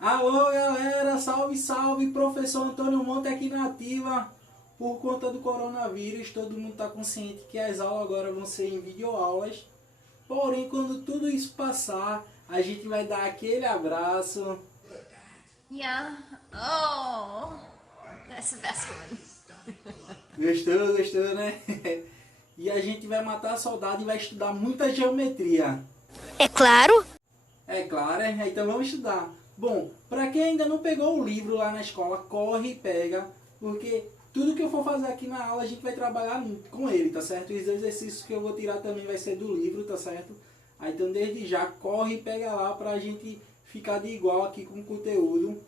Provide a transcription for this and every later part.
Alô galera, salve salve, professor Antônio Monte aqui na ativa. Por conta do coronavírus, todo mundo está consciente que as aulas agora vão ser em videoaulas. Porém, quando tudo isso passar, a gente vai dar aquele abraço. Yeah. Oh, that's the best one. Gostou, né? E a gente vai matar a saudade e vai estudar muita geometria. É claro. É claro, então vamos estudar. Bom, para quem ainda não pegou o livro lá na escola, corre e pega, porque tudo que eu for fazer aqui na aula a gente vai trabalhar com ele, tá certo? Os exercícios que eu vou tirar também vai ser do livro, tá certo? Aí, então desde já corre e pega lá pra gente ficar de igual aqui com o conteúdo.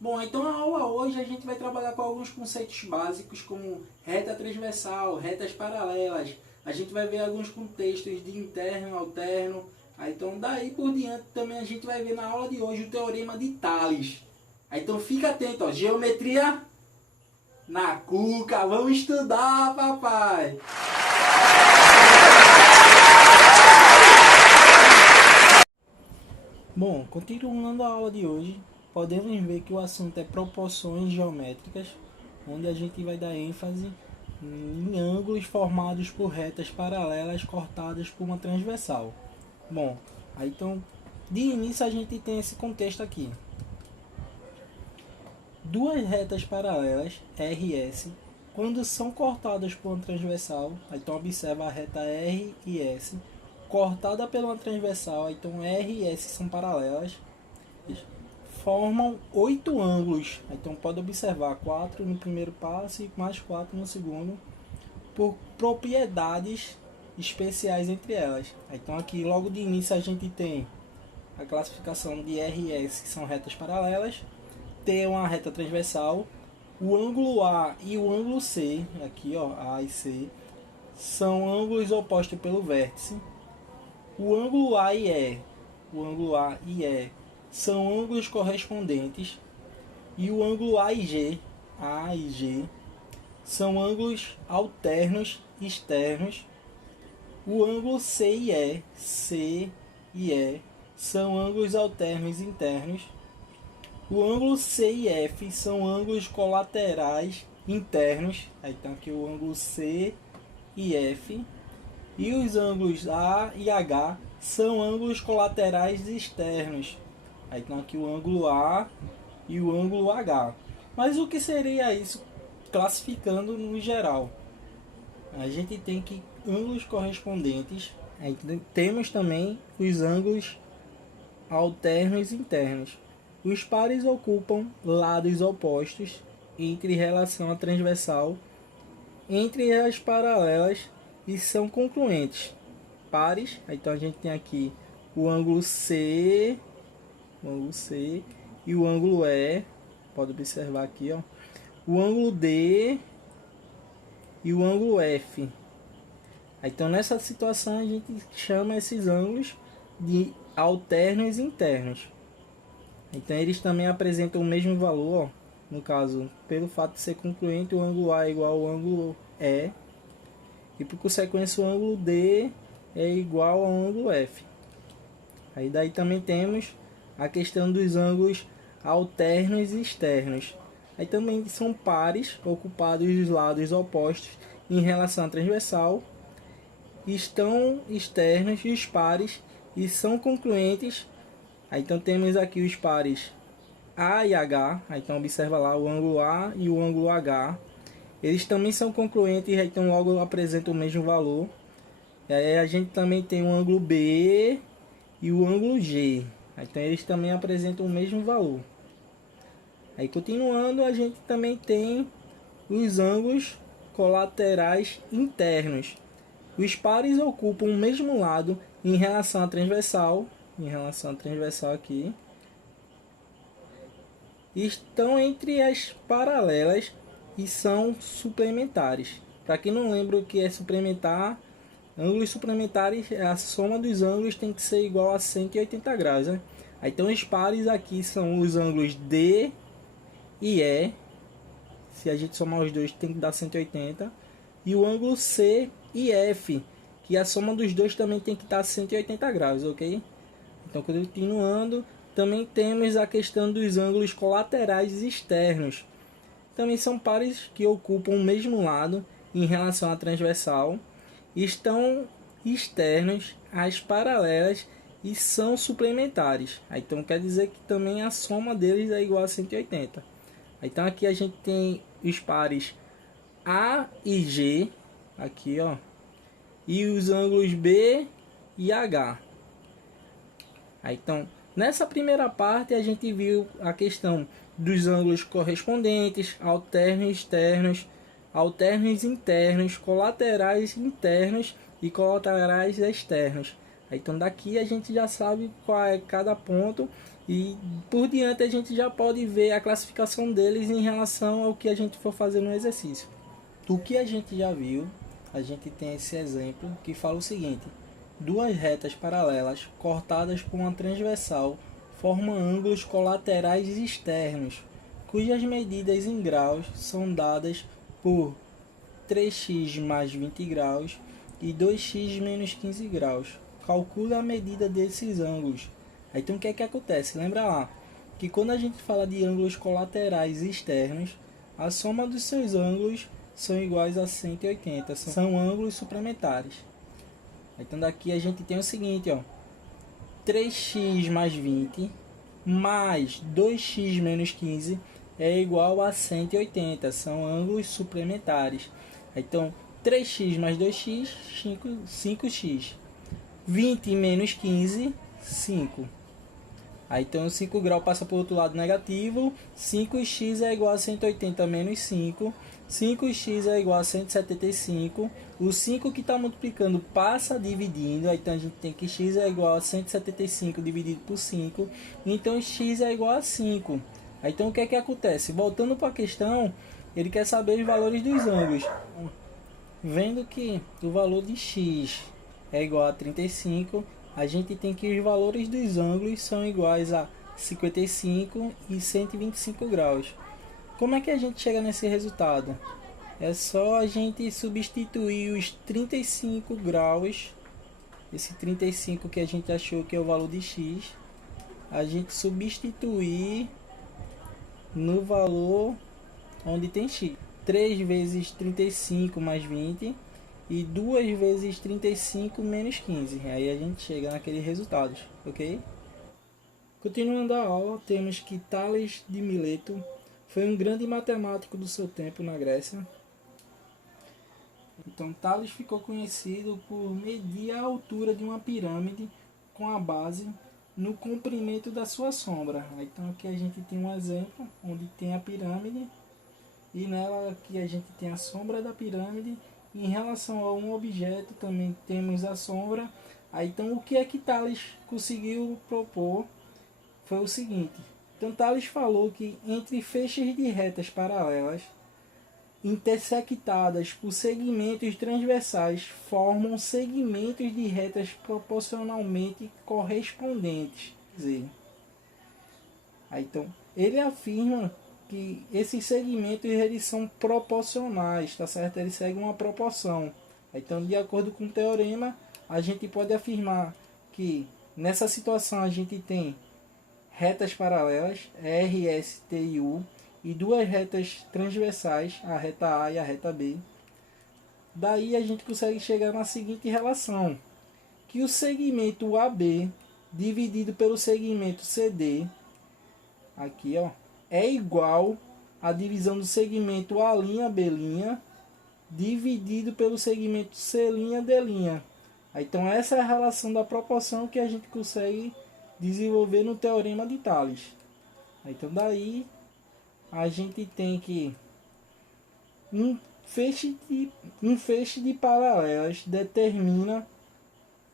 Bom, então a aula hoje a gente vai trabalhar com alguns conceitos básicos como reta transversal, retas paralelas. A gente vai ver alguns contextos de interno, alterno. Aí, então daí por diante também a gente vai ver na aula de hoje o teorema de Tales. Aí, então fica atento, ó, geometria na cuca, vamos estudar, papai! Bom, continuando a aula de hoje, podemos ver que o assunto é proporções geométricas, onde a gente vai dar ênfase em ângulos formados por retas paralelas cortadas por uma transversal. Bom, aí então, de início a gente tem esse contexto aqui. Duas retas paralelas, R e S, quando são cortadas por uma transversal, então observa a reta R e S, cortada por uma transversal, então R e S são paralelas, formam 8 ângulos, então pode observar 4 no primeiro passo e mais 4 no segundo, por propriedades especiais entre elas. Então aqui logo de início a gente tem a classificação de R e S, que são retas paralelas, T uma reta transversal, o ângulo A e o ângulo C, aqui ó, A e C, são ângulos opostos pelo vértice. O ângulo A e E são ângulos correspondentes, e o ângulo A e G são ângulos alternos externos. O ângulo C e E são ângulos alternos internos. O ângulo C e F são ângulos colaterais internos. Então aqui o ângulo C e F. E os ângulos A e H são ângulos colaterais externos. Então aqui o ângulo A e o ângulo H. Mas o que seria isso classificando no geral? A gente tem que ângulos correspondentes. Aí temos também os ângulos alternos internos. Os pares ocupam lados opostos entre relação à transversal entre as paralelas e são concluentes. Pares, então a gente tem aqui o ângulo C e o ângulo E. Pode observar aqui, ó, o ângulo D e o ângulo F. Então nessa situação a gente chama esses ângulos de alternos internos. Então eles também apresentam o mesmo valor, ó, no caso, pelo fato de ser concluinte, o ângulo A é igual ao ângulo E, e por consequência o ângulo D é igual ao ângulo F. Aí daí também temos a questão dos ângulos alternos e externos. Aí também são pares ocupados dos lados opostos em relação à transversal, estão externos e os pares e são concluentes. Aí, então temos aqui os pares A e H. Aí, então observa lá o ângulo A e o ângulo H. Eles também são concluentes, então logo apresentam o mesmo valor. E aí a gente também tem o ângulo B e o ângulo G. Aí, então eles também apresentam o mesmo valor. Aí continuando, a gente também tem os ângulos colaterais internos. Os pares ocupam o mesmo lado em relação à transversal. Aqui, estão entre as paralelas e são suplementares. Para quem não lembra o que é suplementar, ângulos suplementares, a soma dos ângulos tem que ser igual a 180 graus, né? Aí, então os pares aqui são os ângulos D e E, se a gente somar os dois tem que dar 180. E o ângulo C e F, que a soma dos dois também tem que estar 180 graus, ok? Então, continuando, também temos a questão dos ângulos colaterais externos. Também são pares que ocupam o mesmo lado em relação à transversal, estão externos às paralelas e são suplementares. Então quer dizer que também a soma deles é igual a 180. Então aqui a gente tem os pares A e G, aqui ó, e os ângulos B e H. Então nessa primeira parte a gente viu a questão dos ângulos correspondentes, alternos externos, alternos internos, colaterais internos e colaterais externos. Então daqui a gente já sabe qual é cada ponto e por diante a gente já pode ver a classificação deles em relação ao que a gente for fazer no exercício. Do que a gente já viu, a gente tem esse exemplo que fala o seguinte: duas retas paralelas cortadas por uma transversal formam ângulos colaterais externos, cujas medidas em graus são dadas por 3x mais 20 graus e 2x menos 15 graus. Calcula a medida desses ângulos. Então o que é que acontece? Lembra lá que quando a gente fala de ângulos colaterais externos, a soma dos seus ângulos são iguais a 180, são ângulos suplementares. Então daqui a gente tem o seguinte, ó, 3x mais 20 mais 2x menos 15 é igual a 180, são ângulos suplementares. Então 3x mais 2x, 5x. 20 menos 15, 5. Aí então 5 graus passa para o outro lado negativo, 5x é igual a 180 menos 5, 5x é igual a 175, o 5 que está multiplicando passa dividindo, aí então a gente tem que x é igual a 175 dividido por 5, então x é igual a 5. Aí então o que é que acontece? Voltando para a questão, ele quer saber os valores dos ângulos. Vendo que o valor de x é igual a 35, a gente tem que os valores dos ângulos são iguais a 55 e 125 graus. Como é que a gente chega nesse resultado? É só a gente substituir os 35 graus, esse 35 que a gente achou que é o valor de x, a gente substituir no valor onde tem x. 3 vezes 35 mais 20 e 2 vezes 35 menos 15. Aí a gente chega naqueles resultados, ok? Continuando a aula, temos que Tales de Mileto foi um grande matemático do seu tempo na Grécia. Então Tales ficou conhecido por medir a altura de uma pirâmide com a base no comprimento da sua sombra. Então aqui a gente tem um exemplo onde tem a pirâmide e nela aqui a gente tem a sombra da pirâmide. Em relação a um objeto também temos a sombra. Aí, então o que é que Tales conseguiu propor foi o seguinte. Então Tales falou que entre feixes de retas paralelas intersectadas por segmentos transversais formam segmentos de retas proporcionalmente correspondentes. Quer dizer, aí, então ele afirma que esses segmentos eles são proporcionais, tá certo? Eles seguem uma proporção. Então, de acordo com o teorema, a gente pode afirmar que nessa situação a gente tem retas paralelas, R, S, T e U, e duas retas transversais, a reta A e a reta B. Daí a gente consegue chegar na seguinte relação, que o segmento AB dividido pelo segmento CD, aqui ó, é igual à divisão do segmento A', B' dividido pelo segmento C', D'. Então essa é a relação da proporção que a gente consegue desenvolver no teorema de Tales. Então daí a gente tem que um feixe de paralelas determina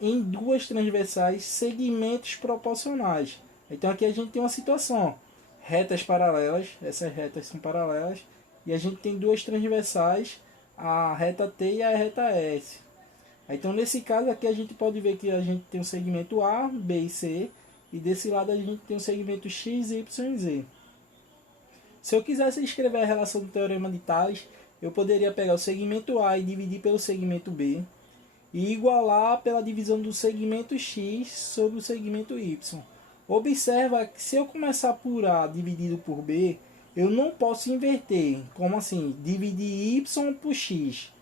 em duas transversais segmentos proporcionais. Então aqui a gente tem uma situação, retas paralelas, essas retas são paralelas, e a gente tem duas transversais, a reta T e a reta S. Então nesse caso aqui a gente pode ver que a gente tem o segmento A, B e C, e desse lado a gente tem o segmento X, Y e Z. Se eu quisesse escrever a relação do teorema de Tales, eu poderia pegar o segmento A e dividir pelo segmento B e igualar pela divisão do segmento X sobre o segmento Y. Observa que se eu começar por A dividido por B, eu não posso inverter. Como assim? Dividir Y por X.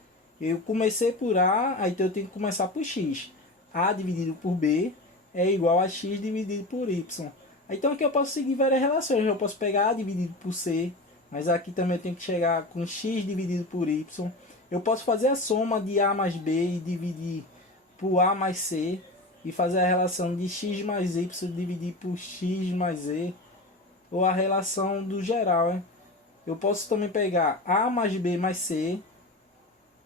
Eu comecei por A, aí então eu tenho que começar por X. A dividido por B é igual a X dividido por Y. Então aqui eu posso seguir várias relações. Eu posso pegar A dividido por C, mas aqui também eu tenho que chegar com X dividido por Y. Eu posso fazer a soma de A mais B e dividir por A mais C. E fazer a relação de X mais Y dividir por X mais Z. Ou a relação do geral. Hein? Eu posso também pegar A mais B mais C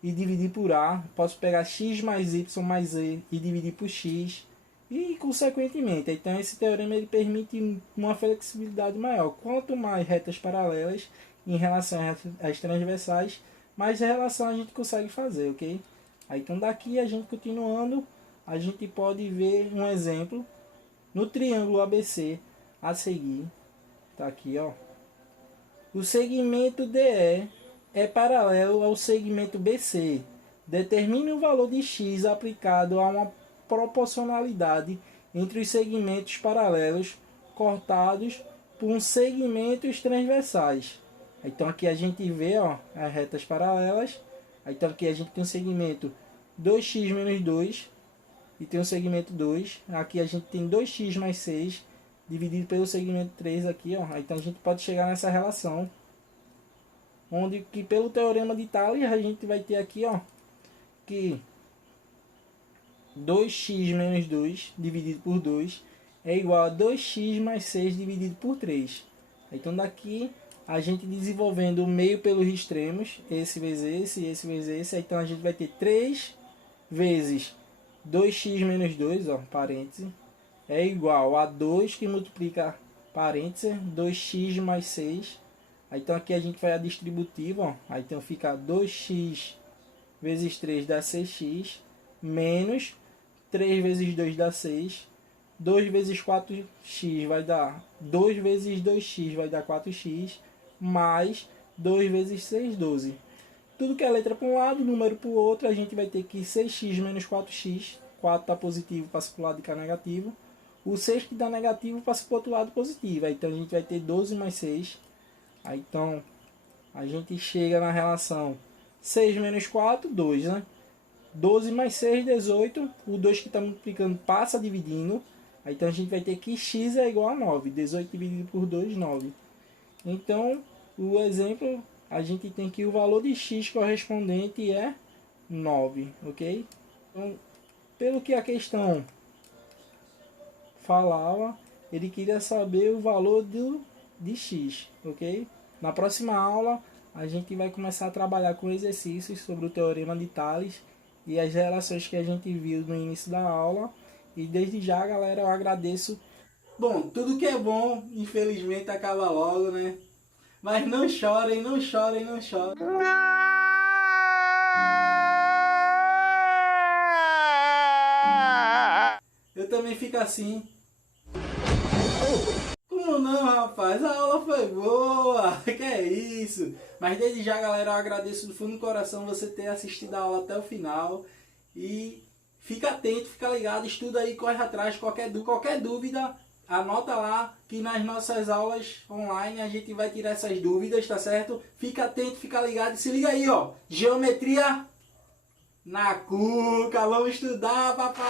e dividir por A. Posso pegar X mais Y mais Z e dividir por X. E consequentemente. Então esse teorema ele permite uma flexibilidade maior. Quanto mais retas paralelas em relação às transversais, mais relação a gente consegue fazer, ok? Aí, então daqui a gente continuando, a gente pode ver um exemplo no triângulo ABC a seguir. Tá aqui, ó. O segmento DE é paralelo ao segmento BC. Determine o valor de x aplicado a uma proporcionalidade entre os segmentos paralelos cortados por segmentos transversais. Então aqui a gente vê, ó, as retas paralelas. Então aqui a gente tem um segmento 2x menos 2 e tem o segmento 2. Aqui a gente tem 2x mais 6 dividido pelo segmento 3 aqui, ó. Então a gente pode chegar nessa relação, onde que pelo teorema de Tales a gente vai ter aqui, ó, que 2x menos 2 dividido por 2 é igual a 2x mais 6 dividido por 3. Então daqui a gente desenvolvendo o meio pelos extremos, esse vezes esse vezes esse, então a gente vai ter 3 vezes 2x menos 2, ó, parêntese, é igual a 2 que multiplica, parêntese, 2x mais 6. Então aqui a gente vai a distributiva, ó. Aí então fica 2x vezes 3 dá 6x, menos 3 vezes 2 dá 6, 2 vezes 4x vai dar 2 vezes 2x vai dar 4x, mais 2 vezes 6, 12. Tudo que é letra para um lado, número para o outro, a gente vai ter que 6x menos 4x, 4 está positivo, passa para o lado de cá negativo. O 6 que dá negativo passa para o outro lado positivo. Aí, então a gente vai ter 12 mais 6. Aí, então a gente chega na relação 6 menos 4, 2, né? 12 mais 6, 18. O 2 que está multiplicando passa dividindo. Aí, então a gente vai ter que x é igual a 9. 18 dividido por 2, 9. Então, o exemplo, a gente tem que o valor de x correspondente é 9, ok? Então, pelo que a questão falava, ele queria saber o valor de x, ok? Na próxima aula, a gente vai começar a trabalhar com exercícios sobre o teorema de Tales e as relações que a gente viu no início da aula. E desde já, galera, eu agradeço. Bom, tudo que é bom, infelizmente, acaba logo, né? Mas não chorem, não chorem, não chorem. Eu também fico assim. Como não, rapaz? A aula foi boa. Que é isso? Mas desde já, galera, eu agradeço do fundo do coração você ter assistido a aula até o final. E fica atento, fica ligado, estuda aí, corre atrás. Qualquer dúvida, anota lá que nas nossas aulas online a gente vai tirar essas dúvidas, tá certo? Fica atento, fica ligado e se liga aí, ó. Geometria na cuca. Vamos estudar, papai!